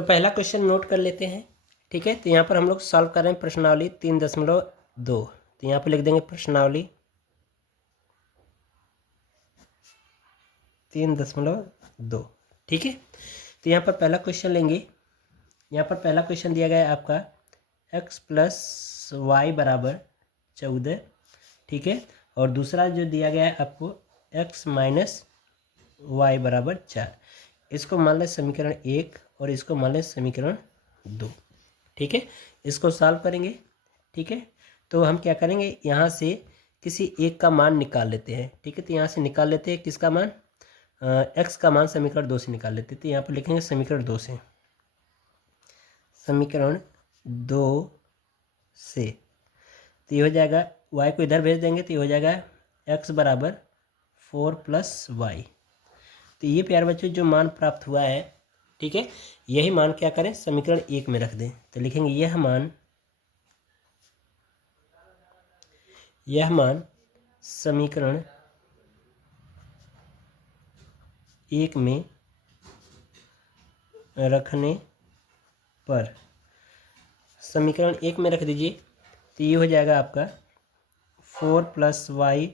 तो पहला question note कर लेते हैं। ठीक है, तो यहाँ पर हम लोग सॉल्व कर रहे हैं प्रश्नावली 3.2। तो यहाँ पर लिख देंगे प्रश्नावली 3.2। ठीक है, तो यहाँ पर पहला क्वेश्चन लेंगे। यहाँ पर पहला क्वेश्चन दिया गया है आपका x + y = 14। ठीक है, और दूसरा जो दिया गया है आपको x - y = 4। इसको मान लें समीकरण 1 और इसको मान लें समीकरण 2। ठीक है, इसको सॉल्व करेंगे। ठीक है, तो हम क्या करेंगे, यहाँ से किसी एक का मान निकाल लेते हैं। ठीक है, तो यहाँ से निकाल लेते हैं किसका मान, x का मान समीकरण 2 से निकाल लेते हैं। तो यहाँ पर लिखेंगे समीकरण 2 से, समीकरण 2 से तो ये हो जाएगा, y को इधर भेज देंगे तो ये हो जाएगा x = 4 + y। तो ये प्यारे बच्चों जो मान प्राप्त हुआ है, ठीक है, यही मान क्या करें समीकरण 1 में रख दें। तो लिखेंगे यह मान समीकरण 1 में रखने पर, समीकरण 1 में रख दीजिए। तो ये हो जाएगा आपका 4 + y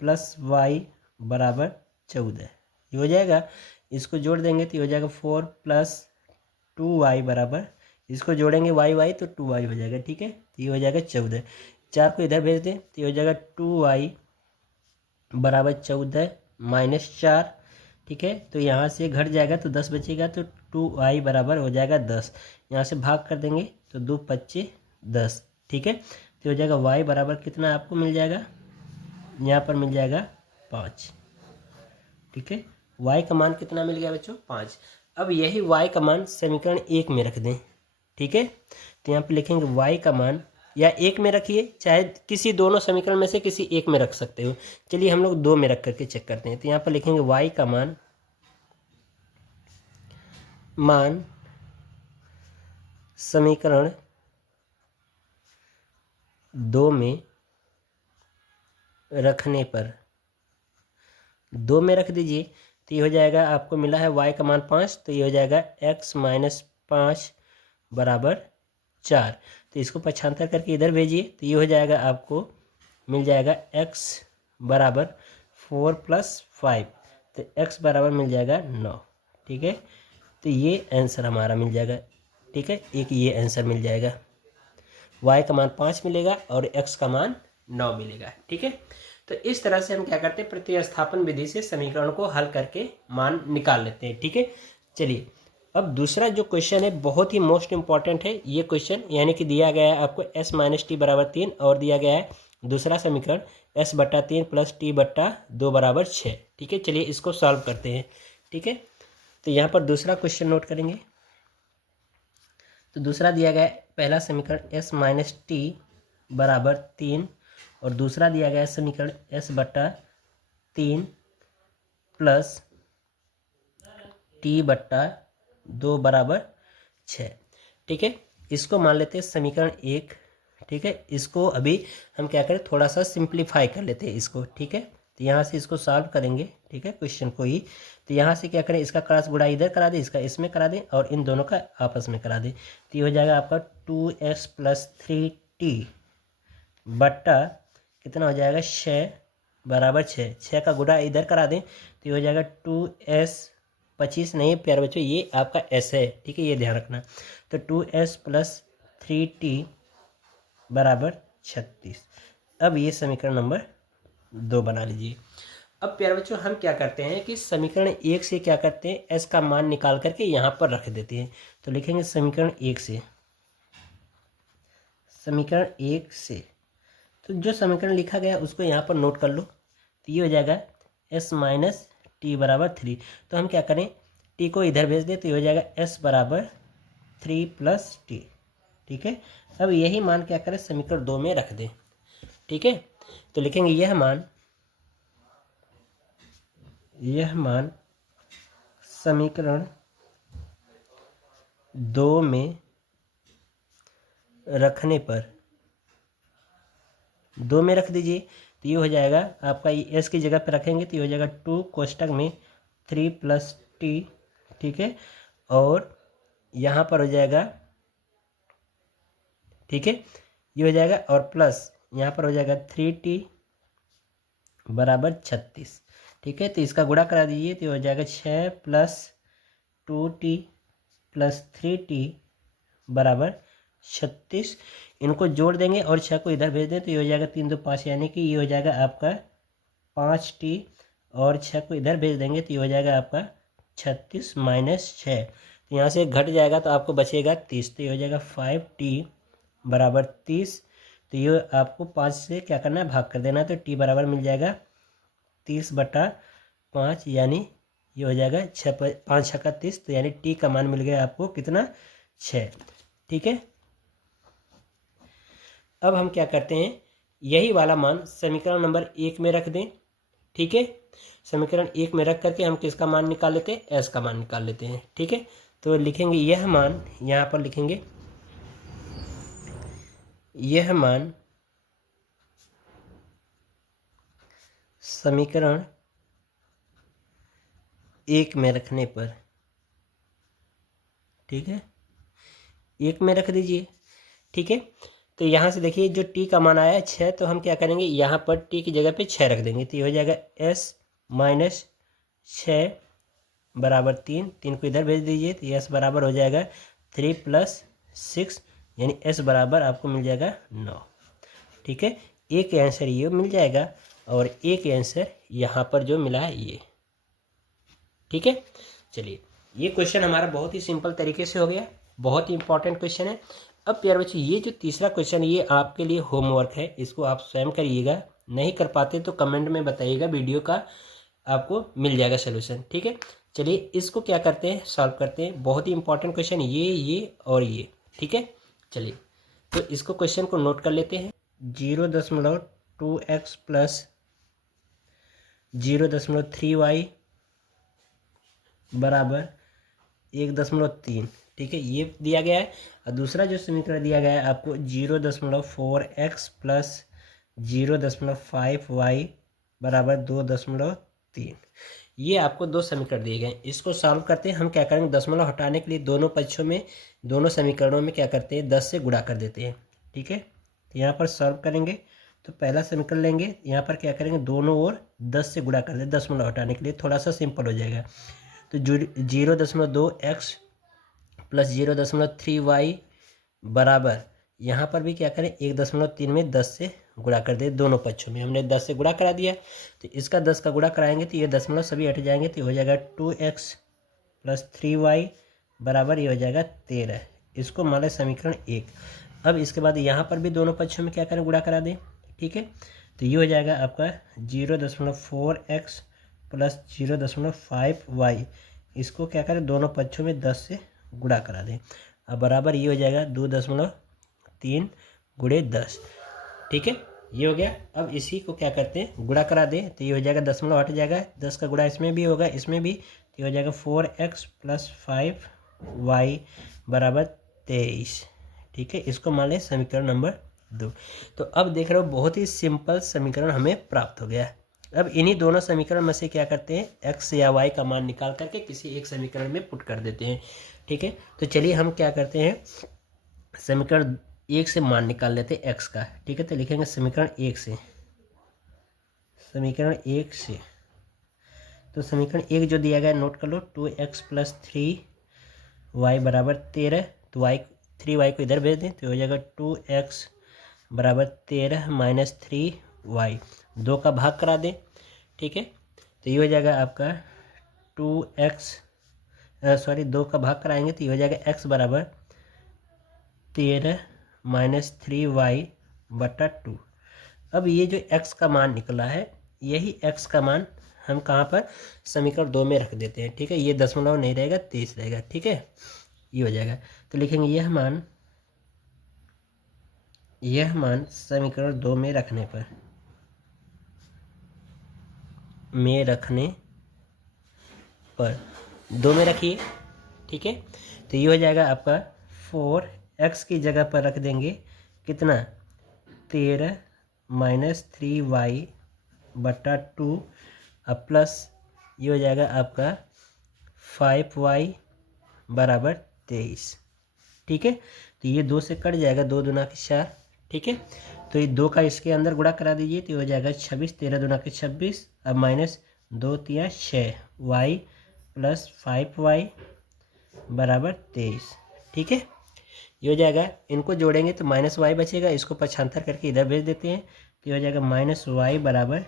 + y = 14। ये हो जाएगा, इसको जोड़ देंगे तो ये हो जाएगा 4 + 2y = इसको जोड़ेंगे y तो 2y हो जाएगा। ठीक है, तो ये हो जाएगा 14। 4 को इधर भेज दें तो ये हो जाएगा 2y = 14 - 4। ठीक है, तो यहाँ से घट जाएगा तो 10 बचेगा, तो 2y = हो जाएगा 10। यहाँ से भाग कर देंगे तो 2 × 5 = 10। ठीक है, तो हो जाएगा y = कितना आपको मिल जाएगा, यहाँ पर मिल जाएगा 5। ठीक है, y का मान कितना मिल गया बच्चों, 5। अब यही y का मान समीकरण 1 में रख दें। ठीक है, तो यहाँ पे लिखेंगे y का मान, या 1 में रखिए, चाहे किसी दोनों समीकरण में से किसी एक में रख सकते हो। चलिए हम लोग 2 में रख करके चेक करते हैं। तो यहाँ पर लिखेंगे y का मान समीकरण 2 में रखने पर, 2 में रख दीजिए। तो ये हो जाएगा, आपको मिला है y का मान 5, तो ये हो जाएगा x - 5 = 4। तो इसको पक्षांतर करके इधर भेजिए तो ये हो जाएगा, आपको मिल जाएगा x = 4 + 5, तो x = मिल जाएगा 9। ठीक है, तो ये आंसर हमारा मिल जाएगा। ठीक है, एक ये आंसर मिल जाएगा, y का मान 5 मिलेगा और x का मान 9 मिलेगा। ठीक है, तो इस तरह से हम क्या करते हैं, प्रतिस्थापन विधि से समीकरण को हल करके मान निकाल लेते हैं। ठीक है, चलिए अब दूसरा जो क्वेश्चन है बहुत ही मोस्ट इंपॉर्टेंट है ये क्वेश्चन, यानी कि दिया गया है आपको s - t = 3 और दिया गया है दूसरा समीकरण s/3 + t/2 = 6। ठीक है, चलिए इसको सॉल्व करते हैं। ठीक है, तो यहाँ पर दूसरा क्वेश्चन नोट करेंगे। तो दूसरा दिया गया है पहला समीकरण s - t = 3 और दूसरा दिया गया है समीकरण s/3 + t/2 = 6। ठीक है, इसको मान लेते हैं समीकरण 1। ठीक है, इसको अभी हम क्या करें, थोड़ा सा सिंप्लीफाई कर लेते हैं इसको। ठीक है, तो यहाँ से इसको सॉल्व करेंगे। ठीक है, क्वेश्चन को ही, तो यहाँ से क्या करें, इसका क्रॉस गुणा इधर करा दें, इसका इसमें करा दें और इन दोनों का आपस में करा दें। तो ये हो जाएगा आपका 2s + 3t बट्टा कितना हो जाएगा 6 = 6। 6 का गुणा इधर करा दें तो ये हो जाएगा 2s 25 नहीं प्यारे बच्चों, ये आपका s है। ठीक है, ये ध्यान रखना। तो 2s + 3t = 36। अब ये समीकरण नंबर 2 बना लीजिए। अब प्यारे बच्चों हम क्या करते हैं कि समीकरण 1 से क्या करते हैं, s का मान निकाल करके यहाँ पर रख देते हैं। तो लिखेंगे समीकरण 1 से, समीकरण 1 से, तो जो समीकरण लिखा गया उसको यहाँ पर नोट कर लो। तो ये हो जाएगा s - t = 3। तो हम क्या करें, t को इधर भेज दें तो ये हो जाएगा s = 3 + t। ठीक है, अब यही मान क्या करें समीकरण 2 में रख दें। ठीक है, तो लिखेंगे यह मान समीकरण 2 में रखने पर, 2 में रख दीजिए। तो ये हो जाएगा आपका, ये s की जगह पर रखेंगे तो ये हो जाएगा 2 कोष्टक में 3 + t। ठीक है, और यहाँ पर हो जाएगा, ठीक है, ये हो जाएगा, और प्लस यहाँ पर हो जाएगा 3t बराबर 36, ठीक है। तो इसका गुणा करा दीजिए तो हो जाएगा 6 + 2t + 3t बराबर 36। इनको जोड़ देंगे और 6 को इधर भेज दें तो ये हो जाएगा 3 2 5, यानी कि ये हो जाएगा आपका 5t, और 6 को इधर भेज देंगे तो ये हो जाएगा आपका 36 - 6, तो यहाँ से घट जाएगा तो आपको बचेगा 30, तो ये हो जाएगा 5t बराबर 30। तो ये आपको 5 से क्या करना है, भाग कर देना है, तो t बराबर मिल जाएगा 30/5, यानी ये हो जाएगा 5 6 × 30, तो यानी t का मान मिल गया आपको कितना, 6, ठीक है। अब हम क्या करते हैं, यही वाला मान समीकरण नंबर 1 में रख दें, ठीक है। समीकरण 1 में रख करके हम किसका मान निकाल लेते हैं, s का मान निकाल लेते हैं, ठीक है। तो लिखेंगे यह मान, यहाँ पर लिखेंगे यह मान समीकरण 1 में रखने पर, ठीक है, 1 में रख दीजिए, ठीक है। तो यहाँ से देखिए जो t का मान आया 6, तो हम क्या करेंगे, यहाँ पर t की जगह पे 6 रख देंगे, तो ये हो जाएगा s - 6 बराबर 3, 3 को इधर भेज दीजिए तो s बराबर हो जाएगा 3 + 6, यानी s बराबर आपको मिल जाएगा 9, ठीक है। एक आंसर ये मिल जाएगा और एक आंसर यहाँ पर जो मिला है ये, ठीक है। चलिए, ये क्वेश्चन हमारा बहुत ही सिंपल तरीके से हो गया, बहुत ही इंपॉर्टेंट क्वेश्चन है। अब प्यारे बच्चे, ये जो तीसरा क्वेश्चन, ये आपके लिए होमवर्क है, इसको आप स्वयं करिएगा, नहीं कर पाते तो कमेंट में बताइएगा, वीडियो का आपको मिल जाएगा सोल्यूशन, ठीक है। चलिए इसको क्या करते हैं, सॉल्व करते हैं। बहुत ही इंपॉर्टेंट क्वेश्चन ये और ये, ठीक है। चलिए तो इसको क्वेश्चन को नोट कर लेते हैं। 0.2x + 0.3y बराबर 1.3, ठीक है, ये दिया गया है। और दूसरा जो समीकरण दिया गया है आपको 0.4x + 0.5y बराबर 2.3, ये आपको दो समीकरण दिए गए हैं। इसको सॉल्व करते हैं। हम क्या करेंगे, दशमलव हटाने के लिए दोनों पक्षों में, दोनों समीकरणों में क्या करते हैं, 10 से गुणा कर देते हैं, ठीक है। तो यहाँ पर सॉल्व करेंगे तो पहला समीकरण लेंगे, यहाँ पर क्या करेंगे, दोनों ओर 10 से गुणा कर दें, दशमलव हटाने के लिए थोड़ा सा सिंपल हो जाएगा। तो 0.2x + 0.3y बराबर, यहाँ पर भी क्या करें, 1.3 में 10 से गुणा कर दे, दोनों पक्षों में हमने 10 से गुणा करा दिया। तो इसका 10 का गुणा कराएंगे तो ये दशमलव सभी हट जाएंगे, तो हो जाएगा 2x + 3y बराबर, ये हो जाएगा 13। इसको मान लें समीकरण 1। अब इसके बाद यहाँ पर भी दोनों पक्षों में क्या करें, गुणा करा दें, ठीक है। तो ये हो जाएगा आपका 0.4x + 0.5y, इसको क्या करें, दोनों पक्षों में 10 से गुणा करा दें। अब बराबर ये हो जाएगा 2.3 × 10, ठीक है, ये हो गया। अब इसी को क्या करते हैं, गुणा करा दें, तो ये हो जाएगा, दशमलव हट जाएगा, 10 का गुणा इसमें भी होगा, इसमें भी, तो ये हो जाएगा 4x + 5y बराबर 23, ठीक है। इसको मान लें समीकरण नंबर 2। तो अब देख रहे हो, बहुत ही सिंपल समीकरण हमें प्राप्त हो गया। अब इन्हीं दोनों समीकरण में से क्या करते हैं, x या y का मान निकाल करके किसी एक समीकरण में पुट कर देते हैं, ठीक है। तो चलिए हम क्या करते हैं, समीकरण 1 से मान निकाल लेते हैं x का, ठीक है। तो लिखेंगे समीकरण 1 से, समीकरण 1 से, तो समीकरण 1 जो दिया गया नोट कर लो, 2x + 3y बराबर 13, तो 3y को इधर भेज दें तो हो जाएगा 2x बराबर 13 - 3y, 2 का भाग करा दें, ठीक है। तो ये हो जाएगा आपका 2 का भाग कराएंगे तो ये हो जाएगा x बराबर 13 - 3y बटा 2। अब ये जो x का मान निकला है, यही x का मान हम कहाँ पर, समीकरण 2 में रख देते हैं, ठीक है। ये दशमलव नहीं रहेगा, 23 रहेगा, ठीक है, ये हो जाएगा। तो लिखेंगे यह मान समीकरण 2 में रखने पर, दो में रखिए, ठीक है। तो ये हो जाएगा आपका 4x की जगह पर रख देंगे कितना, 13 - 3y बटा 2, अब प्लस ये हो जाएगा आपका 5y बराबर 23। ठीक है, तो ये 2 से कट जाएगा, 2 दूना के 4। ठीक है, तो ये 2 का इसके अंदर गुणा करा दीजिए तो हो जाएगा 26, 13 दूना के 26। अब माइनस 2 तिया 6, y प्लस 5y बराबर 23। ठीक है, ये हो जाएगा। इनको जोड़ेंगे तो माइनस वाई बचेगा, इसको पक्षांतर करके इधर भेज देते हैं तो ये हो जाएगा माइनस वाई बराबर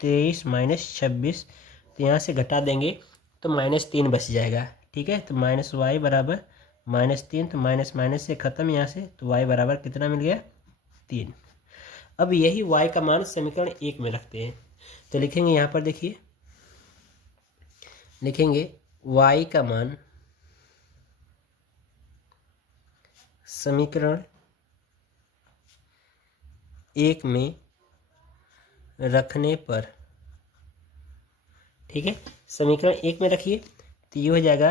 23 माइनस 26। तो यहाँ से घटा देंगे तो -3 बच जाएगा। ठीक है, तो माइनस वाई बराबर -3, तो माइनस माइनस से ख़त्म यहाँ से, तो वाई बराबर कितना मिल गया 3। अब यही वाई का मान समीकरण 1 में रखते हैं तो लिखेंगे यहाँ पर, देखिए लिखेंगे वाई का मान समीकरण 1 में रखने पर। ठीक है, समीकरण 1 में रखिए तो ये हो जाएगा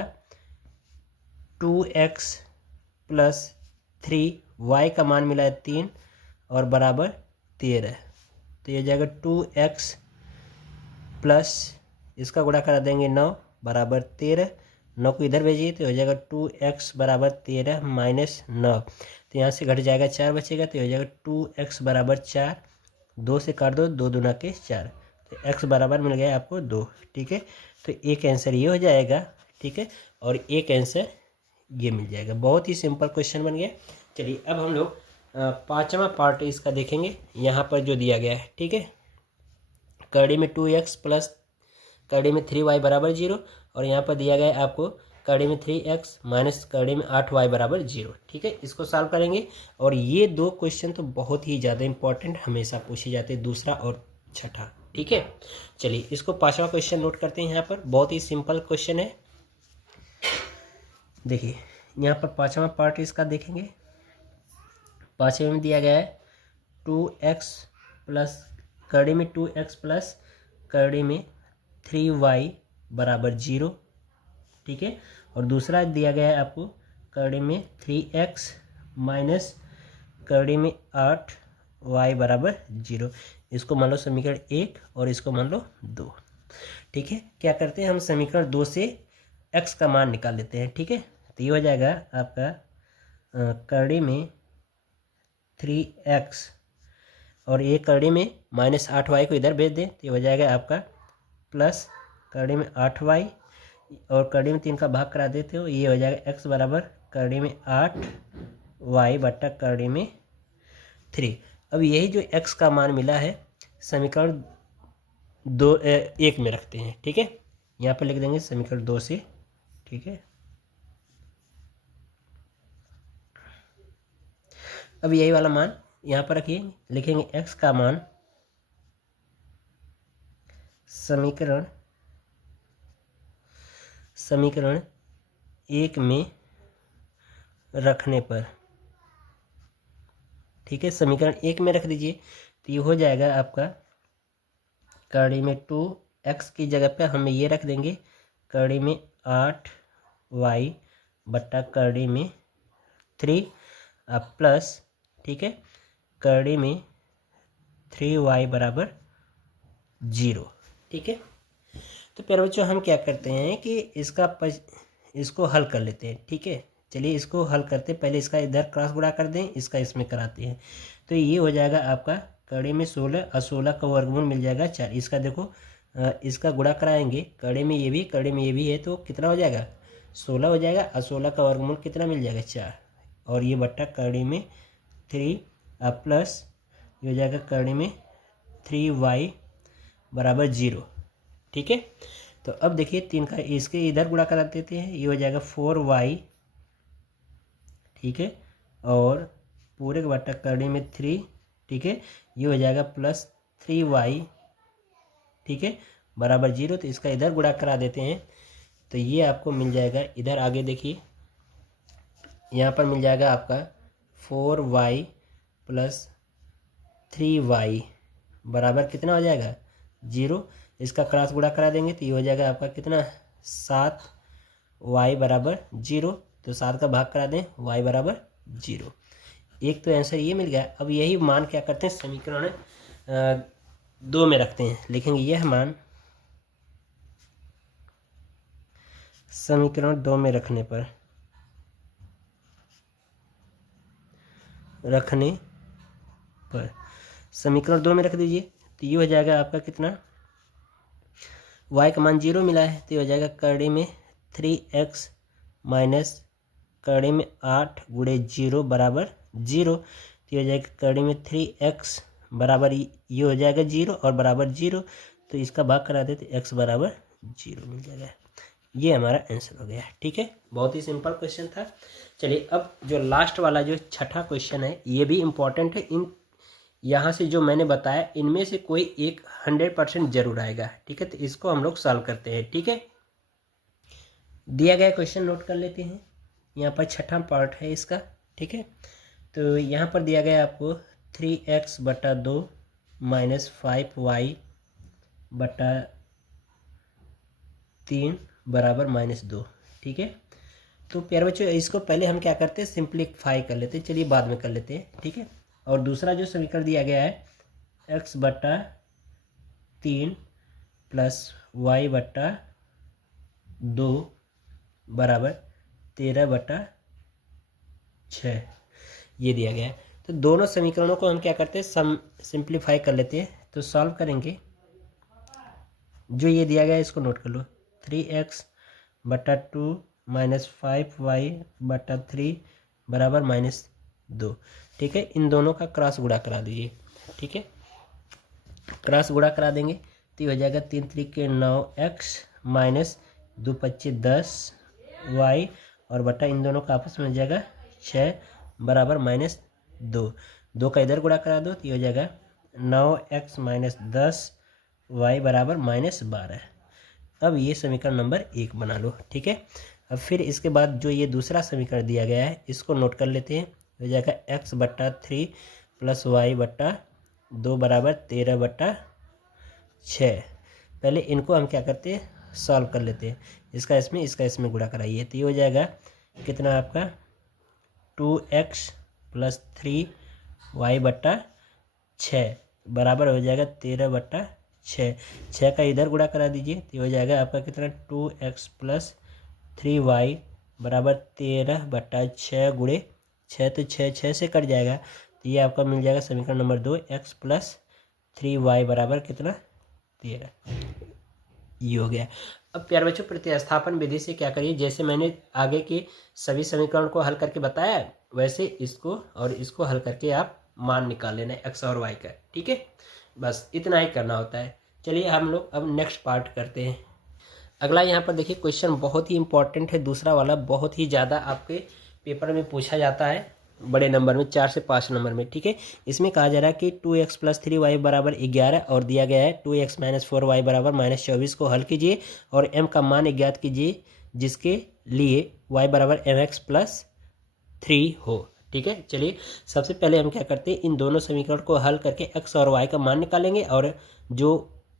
2x प्लस 3, y का मान मिला है 3 और बराबर 13। तो ये हो जाएगा 2x प्लस, इसका गुणा करा देंगे 9 बराबर 13। 9 को इधर भेजिए तो हो जाएगा 2x बराबर 13 माइनस 9। तो यहाँ से घट जाएगा 4 बचेगा तो हो जाएगा 2x बराबर 4। 2 से काट दो, 2 दूना के 4, तो x बराबर मिल गया आपको 2। ठीक है, तो एक आंसर ये हो जाएगा। ठीक है, और एक आंसर ये मिल जाएगा। बहुत ही सिंपल क्वेश्चन बन गया। चलिए अब हम लोग 5वां पार्ट इसका देखेंगे, यहाँ पर जो दिया गया है। ठीक है, कड़ी में 2x प्लस कड़ी में 3y बराबर 0, और यहाँ पर दिया गया है आपको कड़ी में 3x माइनस कड़ी में 8y बराबर 0। ठीक है, इसको सॉल्व करेंगे। और ये 2 क्वेश्चन तो बहुत ही ज़्यादा इंपॉर्टेंट हमेशा पूछे जाते हैं, दूसरा और छठा। ठीक है, चलिए इसको 5वां क्वेश्चन नोट करते हैं। यहाँ पर बहुत ही सिंपल क्वेश्चन है। देखिए यहाँ पर 5वां पार्ट इसका देखेंगे। 5वें में दिया गया है 2x प्लस कड़ी में 2x प्लस कड़ी में 3y बराबर 0। ठीक है, और दूसरा दिया गया है आपको कड़ी में 3x माइनस कड़ी में 8y बराबर 0। इसको मान लो समीकरण 1 और इसको मान लो 2। ठीक है, क्या करते हैं हम समीकरण 2 से x का मान निकाल लेते हैं। ठीक है, तो ये हो जाएगा आपका कड़ी में 3x और ये कड़ी में माइनस 8y को इधर भेज दें तो ये हो जाएगा आपका प्लस कड़ी में 8y और कड़ी में 3 का भाग करा देते हो, ये हो जाएगा x बराबर कड़ी में 8y बट्टा कड़ी में 3। अब यही जो x का मान मिला है समीकरण 1 में रखते हैं। ठीक है, यहाँ पर लिख देंगे समीकरण 2 से। ठीक है, अब यही वाला मान यहाँ पर रखिए, लिखेंगे x का मान समीकरण 1 में रखने पर। ठीक है, समीकरण 1 में रख दीजिए तो ये हो जाएगा आपका कड़ी में 2x की जगह पे हम ये रख देंगे कड़ी में 8y बट्टा कड़ी में 3 प्लस, ठीक है, कड़ी में 3y बराबर 0। ठीक है, तो प्यारे बच्चों हम क्या करते हैं कि इसको हल कर लेते हैं। ठीक है, चलिए इसको हल करते हैं। पहले इसका इधर क्रॉस गुणा कर दें, इसका इसमें कराते हैं तो ये हो जाएगा आपका कड़ी में 16 और 16 का वर्गमूल मिल जाएगा 4। इसका देखो इसका गुणा कराएंगे, कड़ी में ये भी कड़ी में ये भी है तो कितना हो जाएगा 16 हो जाएगा, और 16 का वर्गमूल कितना मिल जाएगा 4, और ये बट्टा कड़ी में 3 प्लस ये हो जाएगा कड़ी में 3y बराबर 0। ठीक है, तो अब देखिए 3 का इसके इधर गुणा करा देते हैं, ये हो जाएगा 4y। ठीक है, और पूरे का बट्टा कड़ी में 3। ठीक है, ये हो जाएगा प्लस 3y। ठीक है, बराबर 0। तो इसका इधर गुणा करा देते हैं तो ये आपको मिल जाएगा, इधर आगे देखिए यहाँ पर मिल जाएगा आपका 4y प्लस 3y बराबर कितना हो जाएगा 0। इसका क्रॉस गुणा करा देंगे तो ये हो जाएगा आपका कितना 7y बराबर 0। तो 7 का भाग करा दें, y बराबर 0। एक तो आंसर ये मिल गया। अब यही मान क्या करते हैं समीकरण 2 में रखते हैं, लिखेंगे यह मान समीकरण 2 में रखने पर। रखने पर समीकरण 2 में रख दीजिए। तो ये हो जाएगा आपका कितना, y का मान 0 मिला है तो ये हो जाएगा करड़ी में 3x माइनस करड़ी में 8 गुणे 0 बराबर 0। तो ये हो जाएगा करड़ी में 3x बराबर ये हो जाएगा 0 और बराबर 0, तो इसका भाग करा दे तो x बराबर 0 मिल जाएगा। ये हमारा आंसर हो गया। ठीक है, बहुत ही सिंपल क्वेश्चन था। चलिए अब जो लास्ट वाला जो छठा क्वेश्चन है ये भी इम्पोर्टेंट है। इन यहाँ से जो मैंने बताया इनमें से कोई एक 100% जरूर आएगा। ठीक है, तो इसको हम लोग सॉल्व करते हैं। ठीक है, दिया गया क्वेश्चन नोट कर लेते हैं। यहाँ पर छठा पार्ट है इसका। ठीक है, तो यहाँ पर दिया गया आपको 3x बटा 2 माइनस 5y बटा 3 बराबर -2। ठीक है, तो प्यारे बच्चों इसको पहले हम क्या करते हैं, सिंप्लीफाई कर लेते हैं। चलिए बाद में कर लेते हैं। ठीक है, और दूसरा जो समीकरण दिया गया है x बटा 3 प्लस y बटा 2 बराबर 13 बटा 6 ये दिया गया है। तो दोनों समीकरणों को हम क्या करते हैं, सिंप्लीफाई कर लेते हैं। तो सॉल्व करेंगे, जो ये दिया गया है इसको नोट कर लो, 3x बटा 2 माइनस 5y बटा 3 बराबर -2। ठीक है, इन दोनों का क्रॉस गुणा करा दीजिए। ठीक है, क्रॉस गुणा करा देंगे तो ये हो जाएगा 3 त्रिके 9x माइनस 2 पच्चीस 10y और बटा इन दोनों का आपस में हो जाएगा 6 बराबर -2। 2 का इधर गुणा करा दो तो ये हो जाएगा 9x माइनस 10y बराबर -12। अब ये समीकरण नंबर 1 बना लो। ठीक है, अब फिर इसके बाद जो ये दूसरा समीकरण दिया गया है इसको नोट कर लेते हैं। हो जाएगा x बटा 3 प्लस y बटा 2 बराबर 13 बटा 6। पहले इनको हम क्या करते हैं, सॉल्व कर लेते हैं। इसका इसमें गुणा कराइए तो ये हो जाएगा कितना आपका 2x प्लस 3y बटा 6 बराबर हो जाएगा 13 बटा 6। 6 का इधर गुणा करा दीजिए तो ये हो जाएगा आपका कितना 2x प्लस 3y बराबर 13 बटा 6 गुणे 6, तो 6 से कट जाएगा तो ये आपका मिल जाएगा समीकरण नंबर 2, x प्लस 3y बराबर कितना 13। ये हो गया। अब प्यारे बच्चों प्रतिस्थापन विधि से क्या करिए, जैसे मैंने आगे के सभी समीकरण को हल करके बताया वैसे इसको और इसको हल करके आप मान निकाल लेना है x और y का। ठीक है, बस इतना ही करना होता है। चलिए हम लोग अब नेक्स्ट पार्ट करते हैं। अगला यहाँ पर देखिए क्वेश्चन बहुत ही इंपॉर्टेंट है। दूसरा वाला बहुत ही ज़्यादा आपके पेपर में पूछा जाता है बड़े नंबर में, 4 से 5 नंबर में। ठीक है, इसमें कहा जा रहा है कि 2x प्लस 3y बराबर 11 और दिया गया है 2x माइनस 4y बराबर -24 को हल कीजिए और m का मान ज्ञात कीजिए जिसके लिए y बराबर mx प्लस 3 हो। ठीक है, चलिए सबसे पहले हम क्या करते हैं, इन दोनों समीकरण को हल करके x और y का मान निकालेंगे और जो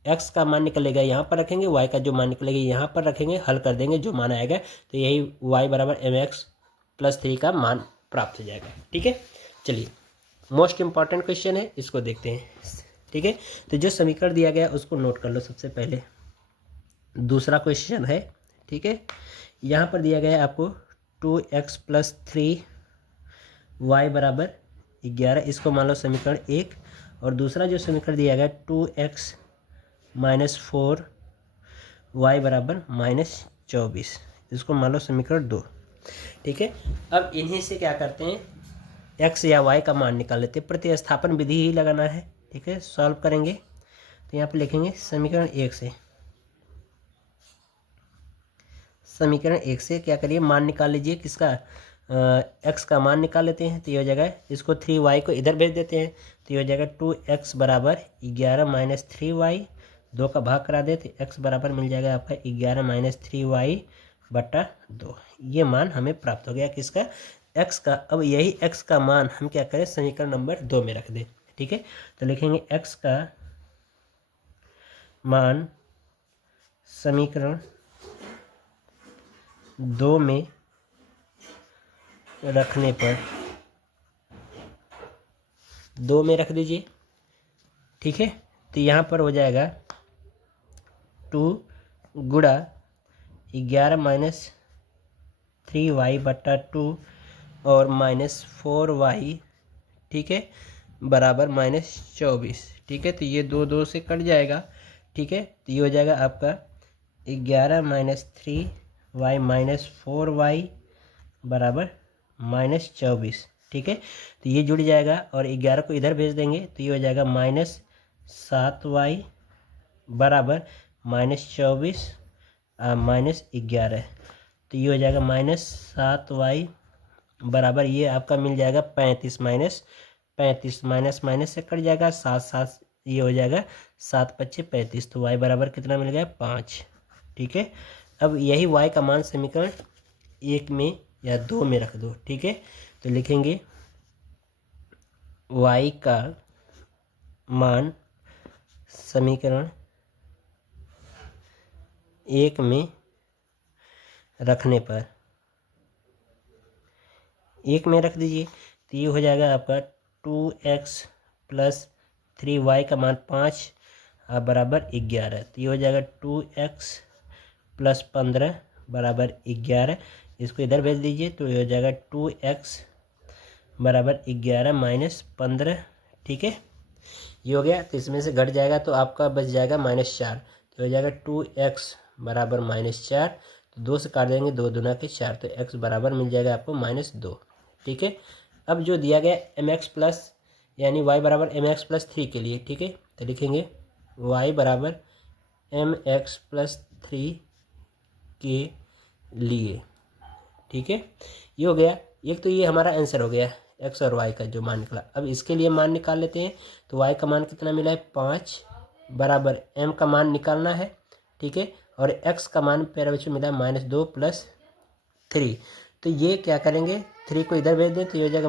x का मान निकलेगा यहाँ पर रखेंगे, y का जो मान निकलेगा यहाँ पर रखेंगे, हल कर देंगे, जो मान आएगा तो यही y बराबर mx प्लस 3 का मान प्राप्त हो जाएगा। ठीक है, चलिए मोस्ट इम्पॉर्टेंट क्वेश्चन है, इसको देखते हैं। ठीक है, तो जो समीकरण दिया गया उसको नोट कर लो सबसे पहले। दूसरा क्वेश्चन है। ठीक है, यहाँ पर दिया गया है आपको 2x प्लस 3y बराबर 11, इसको मान लो समीकरण 1। और दूसरा जो समीकरण दिया गया 2x माइनस 4y बराबर -24, इसको मान लो समीकरण 2। ठीक है, अब इन्हीं से क्या करते हैं, x या y का मान निकाल लेते हैं। प्रतिस्थापन विधि ही लगाना है। ठीक है, सॉल्व करेंगे तो यहाँ पे लिखेंगे समीकरण 1 से। समीकरण 1 से क्या करिए, मान निकाल लीजिए किसका, x का मान निकाल लेते हैं तो ये हो जाएगा, इसको 3y को इधर भेज देते हैं तो ये हो जाएगा 2x बराबर 11 माइनस 3y, 2 का भाग करा दे तो x बराबर मिल जाएगा आपका 11 माइनस 3y बटा 2। ये मान हमें प्राप्त हो गया किसका, x का। अब यही x का मान हम क्या करें, समीकरण नंबर 2 में रख दें। ठीक है, तो लिखेंगे x का मान समीकरण 2 में रखने पर 2 में रख दीजिए। ठीक है, तो यहाँ पर हो जाएगा 2 गुणा 11 माइनस 3y बटा 2 और -4y ठीक है, बराबर -24। ठीक है, तो ये 2 से कट जाएगा। ठीक है, तो ये हो जाएगा आपका 11 - 3y - 4y बराबर -24। ठीक है, तो ये जुड़ जाएगा और 11 को इधर भेज देंगे तो ये हो जाएगा -7y बराबर -24 -11। तो ये हो जाएगा -7y बराबर, ये आपका मिल जाएगा 35 -35 माइनस से कट जाएगा 7 ये हो जाएगा 7 × 5 = 35। तो y बराबर कितना मिल गया 5। ठीक है, अब यही y का मान समीकरण 1 में या 2 में रख दो। ठीक है, तो लिखेंगे y का मान समीकरण 1 में रखने पर 1 में रख दीजिए तो ये हो जाएगा आपका 2x + 3y का मान 5 बराबर 11। तो ये हो जाएगा 2x + 15 बराबर 11। इसको इधर भेज दीजिए तो ये हो जाएगा 2x बराबर 11 - 15। ठीक है, ये हो गया। तो इसमें से घट जाएगा तो आपका बच जाएगा -4। तो हो जाएगा 2x बराबर -4। तो 2 से काट देंगे, 2 दूना के 4, तो x बराबर मिल जाएगा आपको -2। ठीक है, अब जो दिया गया mx प्लस यानी y बराबर mx + 3 के लिए। ठीक है, तो लिखेंगे y बराबर mx + 3 के लिए। ठीक है, ये हो गया। एक तो ये हमारा आंसर हो गया x और y का जो मान निकला। अब इसके लिए मान निकाल लेते हैं। तो y का मान कितना मिला है 5 बराबर m का मान निकालना है। ठीक है, और x का मान प्यारे बच्चों मिला है -2 + 3। तो ये क्या करेंगे, 3 को इधर भेज दें तो ये हो जाएगा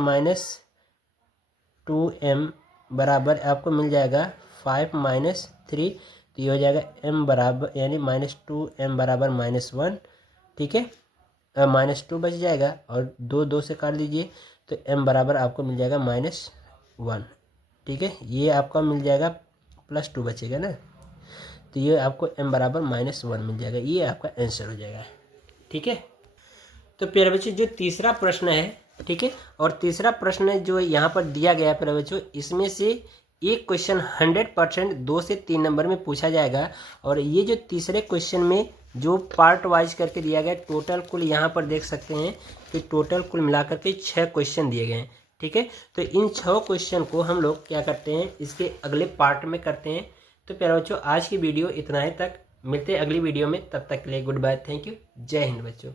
-2m बराबर आपको मिल जाएगा 5 - 3। तो ये हो जाएगा m बराबर यानी -2m बराबर -1। ठीक है, -2 बच जाएगा और 2 से काट लीजिए तो m बराबर आपको मिल जाएगा -1। ठीक है, ये आपका मिल जाएगा +2 बचेगा ना, तो ये आपको m बराबर -1 मिल जाएगा। ये आपका आंसर हो जाएगा। ठीक है, तो प्यारे बच्चों जो तीसरा प्रश्न है, ठीक है, और तीसरा प्रश्न जो यहाँ पर दिया गया है प्यारे बच्चों, इसमें से एक क्वेश्चन 100% 2 से 3 नंबर में पूछा जाएगा। और ये जो तीसरे क्वेश्चन में जो पार्ट वाइज करके दिया गया, टोटल कुल यहाँ पर देख सकते हैं कि टोटल कुल मिलाकर के 6 क्वेश्चन दिए गए हैं। ठीक है, तो इन 6 क्वेश्चन को हम लोग क्या करते हैं, इसके अगले पार्ट में करते हैं। तो प्यारे बच्चों आज की वीडियो इतना ही तक, मिलते हैं अगली वीडियो में, तब तक के लिए गुड बाय, थैंक यू, जय हिंद बच्चों।